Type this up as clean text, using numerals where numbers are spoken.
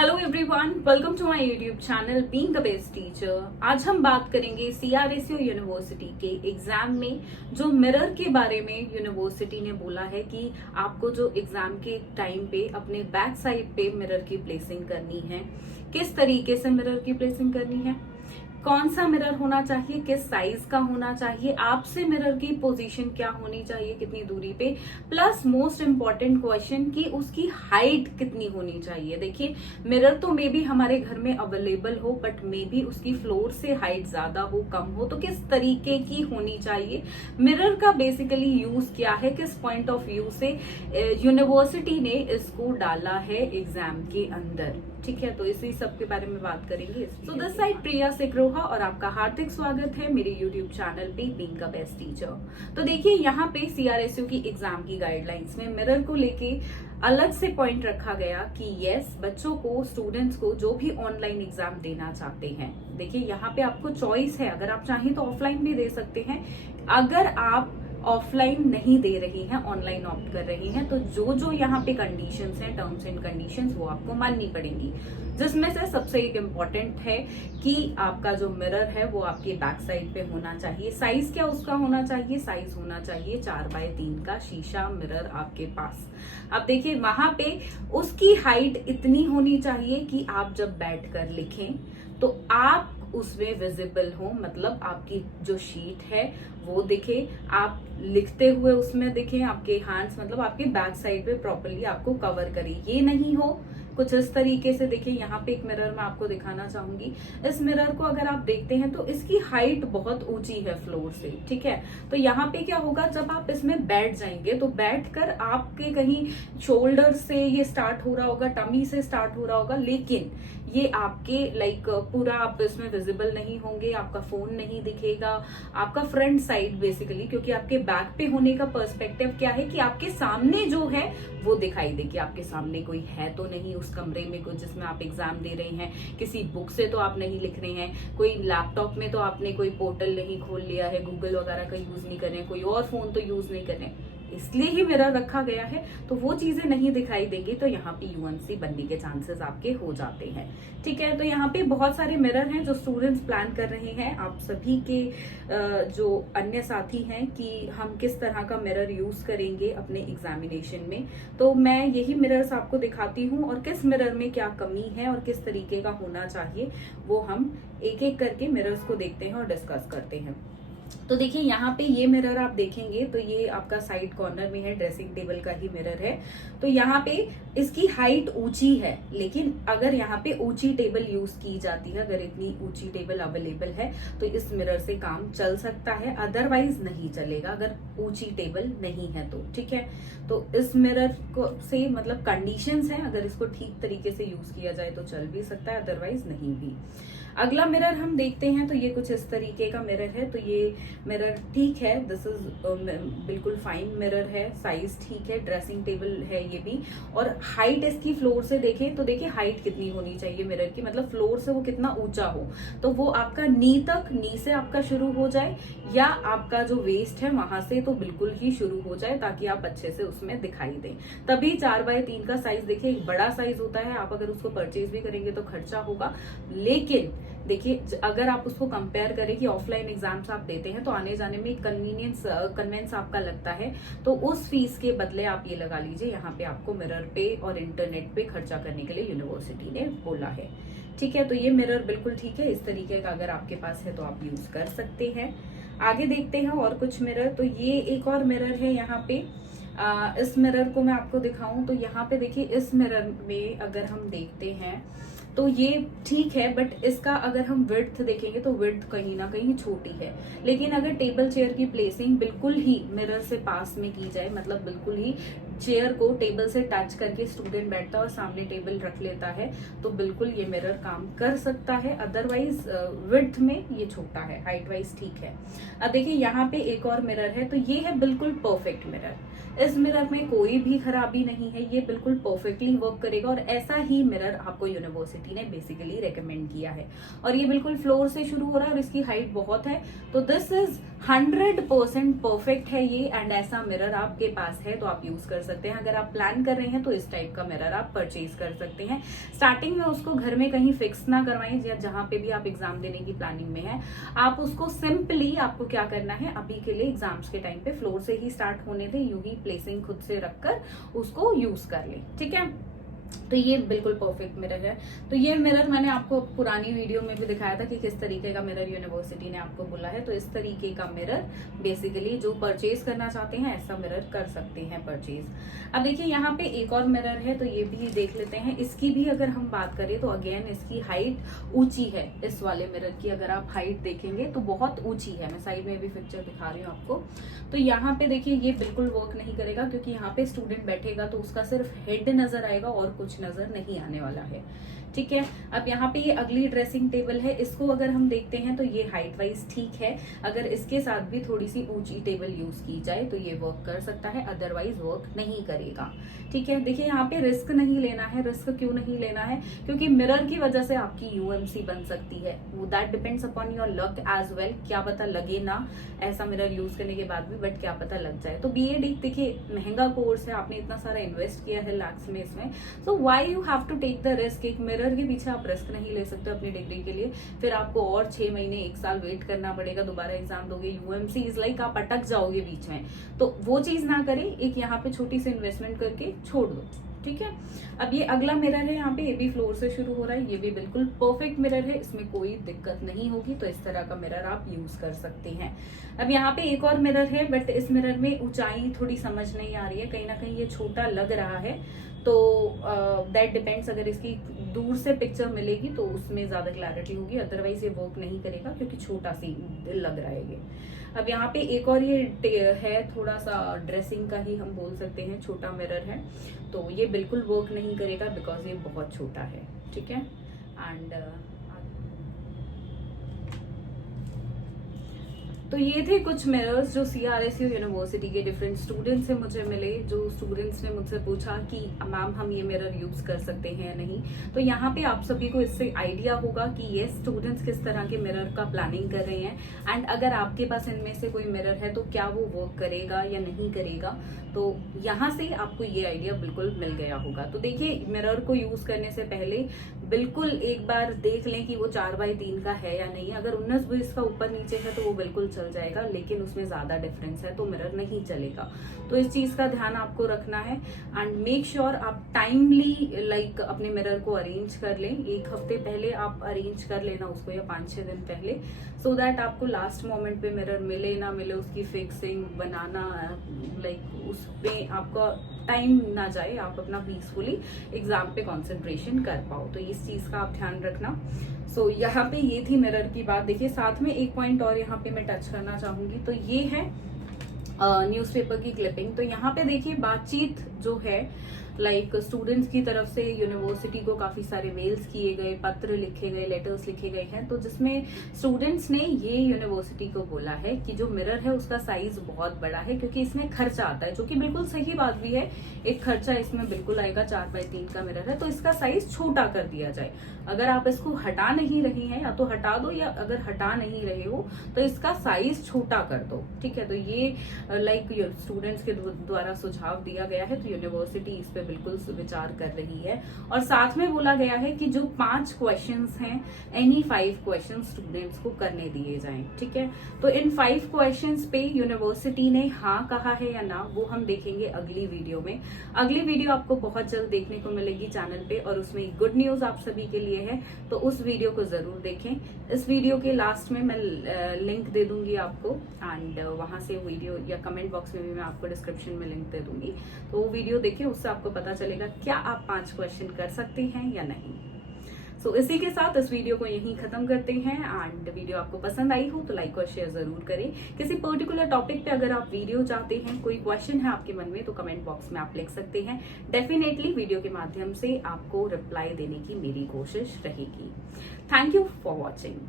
Hello everyone, welcome to my YouTube channel being the best teacher. आज हम बात करेंगे सीआरएसयू यूनिवर्सिटी के एग्जाम में जो मिरर के बारे में यूनिवर्सिटी ने बोला है कि आपको जो एग्जाम के टाइम पे अपने बैक साइड पे मिरर की प्लेसिंग करनी है, किस तरीके से मिरर की प्लेसिंग करनी है, कौन सा मिरर होना चाहिए, किस साइज का होना चाहिए, आपसे मिरर की पोजीशन क्या होनी चाहिए, कितनी दूरी पे, प्लस मोस्ट इम्पॉर्टेंट क्वेश्चन कि उसकी हाइट कितनी होनी चाहिए। देखिए, मिरर तो मे बी हमारे घर में अवेलेबल हो, बट मे बी उसकी फ्लोर से हाइट ज्यादा हो, कम हो, तो किस तरीके की होनी चाहिए, मिरर का बेसिकली यूज क्या है, किस पॉइंट ऑफ व्यू से यूनिवर्सिटी ने इसको डाला है एग्जाम के अंदर। ठीक है, तो इसी सब के बारे में बात करेंगे। सो दिस साइड प्रिया सिकरोहा और आपका हार्दिक स्वागत है मेरे यूट्यूब चैनल पे बीइंग द बेस्ट टीचर। तो देखिए, यहाँ पे सीआरएसयू की एग्जाम की गाइडलाइंस में मिरर को लेके अलग से पॉइंट रखा गया कि यस, बच्चों को, स्टूडेंट्स को जो भी ऑनलाइन एग्जाम देना चाहते हैं, देखिए यहाँ पे आपको चॉइस है, अगर आप चाहें तो ऑफलाइन भी दे सकते हैं। अगर आप ऑफलाइन नहीं दे रही हैं, ऑनलाइन ऑप्ट कर रही हैं, तो जो जो यहाँ पे कंडीशंस हैं, टर्म्स एंड कंडीशंस, वो आपको माननी पड़ेंगी। जिसमें से सबसे एक इम्पॉर्टेंट है कि आपका जो मिरर है वो आपके बैक साइड पे होना चाहिए। साइज क्या उसका होना चाहिए? साइज होना चाहिए 4x3 का शीशा मिरर आपके पास। अब देखिए, वहां पे उसकी हाइट इतनी होनी चाहिए कि आप जब बैठ कर लिखें तो आप उसमें विजिबल हो, मतलब आपकी जो शीट है वो दिखे, आप लिखते हुए उसमें दिखे, आपके हैंड्स मतलब आपके बैक साइड पे प्रॉपर्ली आपको कवर करे। ये नहीं हो कुछ इस तरीके से। देखिए, यहाँ पे एक मिरर मैं आपको दिखाना चाहूंगी। इस मिरर को अगर आप देखते हैं तो इसकी हाइट बहुत ऊंची है फ्लोर से। ठीक है, तो यहाँ पे क्या होगा, जब आप इसमें बैठ जाएंगे तो बैठकर आपके कहीं शोल्डर से ये स्टार्ट हो रहा होगा, टमी से स्टार्ट हो रहा होगा, लेकिन ये आपके लाइक पूरा आप इसमें विजिबल नहीं होंगे, आपका फोन नहीं दिखेगा, आपका फ्रंट साइड बेसिकली, क्योंकि आपके बैक पे होने का पर्सपेक्टिव क्या है कि आपके सामने जो है वो दिखाई दे कि आपके सामने कोई है तो नहीं उस कमरे में, कुछ जिसमें आप एग्जाम दे रहे हैं, किसी बुक से तो आप नहीं लिख रहे हैं, कोई लैपटॉप में तो आपने कोई पोर्टल नहीं खोल लिया है, गूगल वगैरह का यूज नहीं कर रहे हैं, कोई और फोन तो यूज नहीं कर रहे हैं, इसलिए ही मिरर रखा गया है। तो वो चीजें नहीं दिखाई देगी, तो यहाँ पे यूएनसी बनने के चांसेस आपके हो जाते हैं। ठीक है, तो यहाँ पे बहुत सारे मिरर हैं जो स्टूडेंट्स प्लान कर रहे हैं। आप सभी के जो अन्य साथी हैं कि हम किस तरह का मिरर यूज करेंगे अपने एग्जामिनेशन में, तो मैं यही मिरर्स आपको दिखाती हूँ और किस मिरर में क्या कमी है और किस तरीके का होना चाहिए, वो हम एक एक करके मिरर्स को देखते हैं और डिस्कस करते हैं। तो देखिए, यहाँ पे ये मिरर आप देखेंगे तो ये आपका साइड कॉर्नर में है, ड्रेसिंग टेबल का ही मिरर है। तो यहाँ पे इसकी हाइट ऊंची है, लेकिन अगर यहाँ पे ऊंची टेबल यूज की जाती है, अगर इतनी ऊंची टेबल अवेलेबल है तो इस मिरर से काम चल सकता है, अदरवाइज नहीं चलेगा अगर ऊंची टेबल नहीं है तो। ठीक है, तो इस मिरर को से मतलब कंडीशंस हैं, अगर इसको ठीक तरीके से यूज किया जाए तो चल भी सकता है, अदरवाइज नहीं भी। अगला मिरर हम देखते हैं तो ये कुछ इस तरीके का मिरर है। तो ये मिरर ठीक है, दिस इज बिल्कुल फाइन मिरर है, साइज ठीक है, ड्रेसिंग टेबल है ये भी, और हाइट इसकी फ्लोर से देखें तो देखिए हाइट कितनी होनी चाहिए मिरर की, मतलब फ्लोर से वो कितना ऊंचा हो, तो वो आपका नी तक, नी से आपका शुरू हो जाए, या आपका जो वेस्ट है वहां से तो बिल्कुल ही शुरू हो जाए, ताकि आप अच्छे से उसमें दिखाई दें। तभी 4x3 का साइज, देखिए एक बड़ा साइज होता है, आप अगर उसको परचेज भी करेंगे तो खर्चा होगा, लेकिन देखिए अगर आप उसको कंपेयर करें कि ऑफलाइन एग्जाम्स आप देते हैं तो आने जाने में कन्वेंस आपका लगता है, तो उस फीस के बदले आप ये लगा लीजिए, यहाँ पे आपको मिरर पे और इंटरनेट पे खर्चा करने के लिए यूनिवर्सिटी ने बोला है। ठीक है, तो ये मिरर बिल्कुल ठीक है, इस तरीके का अगर आपके पास है तो आप यूज कर सकते हैं। आगे देखते हैं और कुछ मिरर। तो ये एक और मिरर है यहाँ पे। इस मिरर को मैं आपको दिखाऊं तो यहाँ पे देखिए, इस मिरर में अगर हम देखते हैं तो ये ठीक है, बट इसका अगर हम विड्थ देखेंगे तो विड्थ कहीं ना कहीं छोटी है। लेकिन अगर टेबल चेयर की प्लेसिंग बिल्कुल ही मिरर से पास में की जाए, मतलब बिल्कुल ही चेयर को टेबल से टच करके स्टूडेंट बैठता है और सामने टेबल रख लेता है, तो बिल्कुल ये मिरर काम कर सकता है। अदरवाइज विड्थ में ये छोटा है, हाइट वाइज ठीक है। अब देखिए, यहाँ पे एक और मिरर है, तो ये है बिल्कुल परफेक्ट मिरर। इस मिरर में कोई भी खराबी नहीं है, ये बिल्कुल परफेक्टली वर्क करेगा, और ऐसा ही मिरर आपको यूनिवर्सिटी ने बेसिकली रेकमेंड किया है। और ये बिल्कुल फ्लोर से शुरू हो रहा है और इसकी हाइट बहुत है, तो दिस इज 100% परफेक्ट है ये, एंड ऐसा मिरर आपके पास है तो आप यूज कर सकते हैं। अगर आप प्लान कर रहे हैं तो इस टाइप का मिरर आप परचेज कर सकते हैं। स्टार्टिंग में उसको घर में कहीं फिक्स ना करवाएं, या जहां पे भी आप एग्जाम देने की प्लानिंग में है, आप उसको सिंपली आपको क्या करना है, अभी के लिए एग्जाम्स के टाइम पे फ्लोर से ही स्टार्ट होने दें, यूं ही प्लेसिंग खुद से रखकर उसको यूज कर लें। ठीक है, तो ये बिल्कुल परफेक्ट मिरर है। तो ये मिरर मैंने आपको पुरानी वीडियो में भी दिखाया था कि किस तरीके का मिरर यूनिवर्सिटी ने आपको बोला है। तो इस तरीके का मिरर बेसिकली जो परचेज करना चाहते हैं ऐसा मिरर कर सकते हैं परचेज। अब देखिए यहाँ पे एक और मिरर है, तो ये भी देख लेते हैं। इसकी भी अगर हम बात करें तो अगेन इसकी हाइट ऊंची है। इस वाले मिरर की अगर आप हाइट देखेंगे तो बहुत ऊंची है। मैं साइड में भी पिक्चर दिखा रही हूँ आपको। तो यहाँ पे देखिए ये बिल्कुल वर्क नहीं करेगा, क्योंकि यहाँ पे स्टूडेंट बैठेगा तो उसका सिर्फ हेड नजर आएगा और कुछ नजर नहीं आने वाला है। ठीक है, अब यहाँ पे ये अगली ड्रेसिंग टेबल है। इसको अगर हम देखते हैं तो ये हाइट वाइज ठीक है। अगर इसके साथ भी थोड़ी सी ऊंची टेबल यूज की जाए तो ये वर्क कर सकता है, अदरवाइज वर्क नहीं करेगा। ठीक है, देखिए यहाँ पे रिस्क नहीं लेना है। रिस्क क्यों नहीं लेना है? क्योंकि मिरर की वजह से आपकी यूएमसी बन सकती है। That depends upon your luck as well. क्या पता लगे ना ऐसा मिरर यूज करने के बाद भी, बट क्या पता लग जाए। तो बीएडी देखिए महंगा कोर्स है, आपने इतना सारा इन्वेस्ट किया है लैक्स में इसमें, so why you have to take the risk. एक मिरर के पीछे आप रिस्क नहीं ले सकते अपनी डिग्री के लिए, फिर आपको और 6 महीने 1 साल वेट करना पड़ेगा, दोबारा एग्जाम दोगे, यूएमसी इज लाइक आप अटक जाओगे बीच में। तो वो चीज ना करें, एक यहाँ पे छोटी सी इन्वेस्टमेंट करके छोड़ दो। ठीक है, अब ये अगला मिरर है, यहाँ पे ये भी फ्लोर से शुरू हो रहा है। ये भी बिल्कुल परफेक्ट मिरर है, इसमें कोई दिक्कत नहीं होगी। तो इस तरह का मिरर आप यूज कर सकते हैं। अब यहाँ पे एक और मिरर है, बट इस मिरर में ऊंचाई थोड़ी समझ नहीं आ रही है, कहीं ना कहीं ये छोटा लग रहा है। तो दैट डिपेंड्स, अगर इसकी दूर से पिक्चर मिलेगी तो उसमें ज्यादा क्लैरिटी होगी, अदरवाइज ये वर्क नहीं करेगा क्योंकि छोटा सी लग रहा है ये। अब यहाँ पे एक और ये है, थोड़ा सा ड्रेसिंग का ही हम बोल सकते हैं, छोटा मिरर है। तो ये बिल्कुल वर्क नहीं करेगा बिकॉज ये बहुत छोटा है। ठीक है, एंड तो ये थे कुछ मिरर्स जो सीआरएसयू यूनिवर्सिटी के डिफरेंट स्टूडेंट्स से मुझे मिले, जो स्टूडेंट्स ने मुझसे पूछा कि मैम हम ये मिरर यूज कर सकते हैं या नहीं। तो यहाँ पे आप सभी को इससे आइडिया होगा कि ये स्टूडेंट्स किस तरह के मिरर का प्लानिंग कर रहे हैं, एंड अगर आपके पास इनमें से कोई मिरर है तो क्या वो वर्क करेगा या नहीं करेगा। तो यहाँ से आपको ये आइडिया बिल्कुल मिल गया होगा। तो देखिए मिरर को यूज करने से पहले बिल्कुल एक बार देख लें कि वो 4x3 का है या नहीं। अगर 19-20 का ऊपर नीचे है तो वो बिल्कुल चल जाएगा, लेकिन उसमें ज्यादा डिफरेंस है तो मिरर नहीं चलेगा। तो इस चीज का ध्यान आपको रखना है, एंड मेक श्योर आप टाइमली लाइक अपने मिरर को अरेंज कर लें। 1 हफ्ते पहले आप अरेंज कर लेना उसको, या 5-6 दिन पहले, सो दैट आपको लास्ट मोमेंट पे मिरर मिले ना मिले, उसकी फिक्सिंग बनाना लाइक उसमें आपका टाइम ना जाए, आप अपना पीसफुली एग्जाम पे कंसंट्रेशन कर पाओ। तो इस चीज का आप ध्यान रखना। सो यहाँ पे ये थी मिरर की बात। देखिए साथ में एक पॉइंट और यहाँ पे मैं टच करना चाहूंगी, तो ये है न्यूज़पेपर की क्लिपिंग। तो यहाँ पे देखिए बातचीत जो है लाइक स्टूडेंट्स की तरफ से यूनिवर्सिटी को काफी सारे मेल्स किए गए, पत्र लिखे गए, लेटर्स लिखे गए हैं। तो जिसमें स्टूडेंट्स ने ये यूनिवर्सिटी को बोला है कि जो मिरर है उसका साइज बहुत बड़ा है, क्योंकि इसमें खर्चा आता है, जो कि बिल्कुल सही बात भी है। एक खर्चा इसमें बिल्कुल आएगा, 4x3 का मिरर है, तो इसका साइज छोटा कर दिया जाए। अगर आप इसको हटा नहीं रही हैं या तो हटा दो, या अगर हटा नहीं रहे हो तो इसका साइज छोटा कर दो। ठीक है, तो ये लाइक स्टूडेंट्स के द्वारा सुझाव दिया गया है, तो यूनिवर्सिटी इस पे बिल्कुल विचार कर रही है। और साथ में बोला गया है कि जो 5 क्वेश्चंस हैं, एनी 5 क्वेश्चन स्टूडेंट्स को करने दिए जाएं। ठीक है, तो इन 5 क्वेश्चंस पे यूनिवर्सिटी ने हाँ कहा है या ना, वो हम देखेंगे अगली वीडियो में। अगली वीडियो आपको बहुत जल्द देखने को मिलेगी चैनल पे, और उसमें गुड न्यूज आप सभी के लिए है, तो उस वीडियो को जरूर देखें। इस वीडियो के लास्ट में मैं लिंक दे दूंगी आपको, एंड वहां से वीडियो, या कमेंट बॉक्स में भी मैं आपको डिस्क्रिप्शन में लिंक दे दूंगी, तो वो वीडियो देखें, उससे आपको पता चलेगा क्या आप 5 क्वेश्चन कर सकते हैं या नहीं। सो इसी के साथ इस वीडियो को यहीं खत्म करते हैं, एंड वीडियो आपको पसंद आई हो तो लाइक और शेयर जरूर करें। किसी पर्टिकुलर टॉपिक पे अगर आप वीडियो चाहते हैं, कोई क्वेश्चन है आपके मन में, तो कमेंट बॉक्स में आप लिख सकते हैं। डेफिनेटली वीडियो के माध्यम से आपको रिप्लाई देने की मेरी कोशिश रहेगी। Thank you for watching.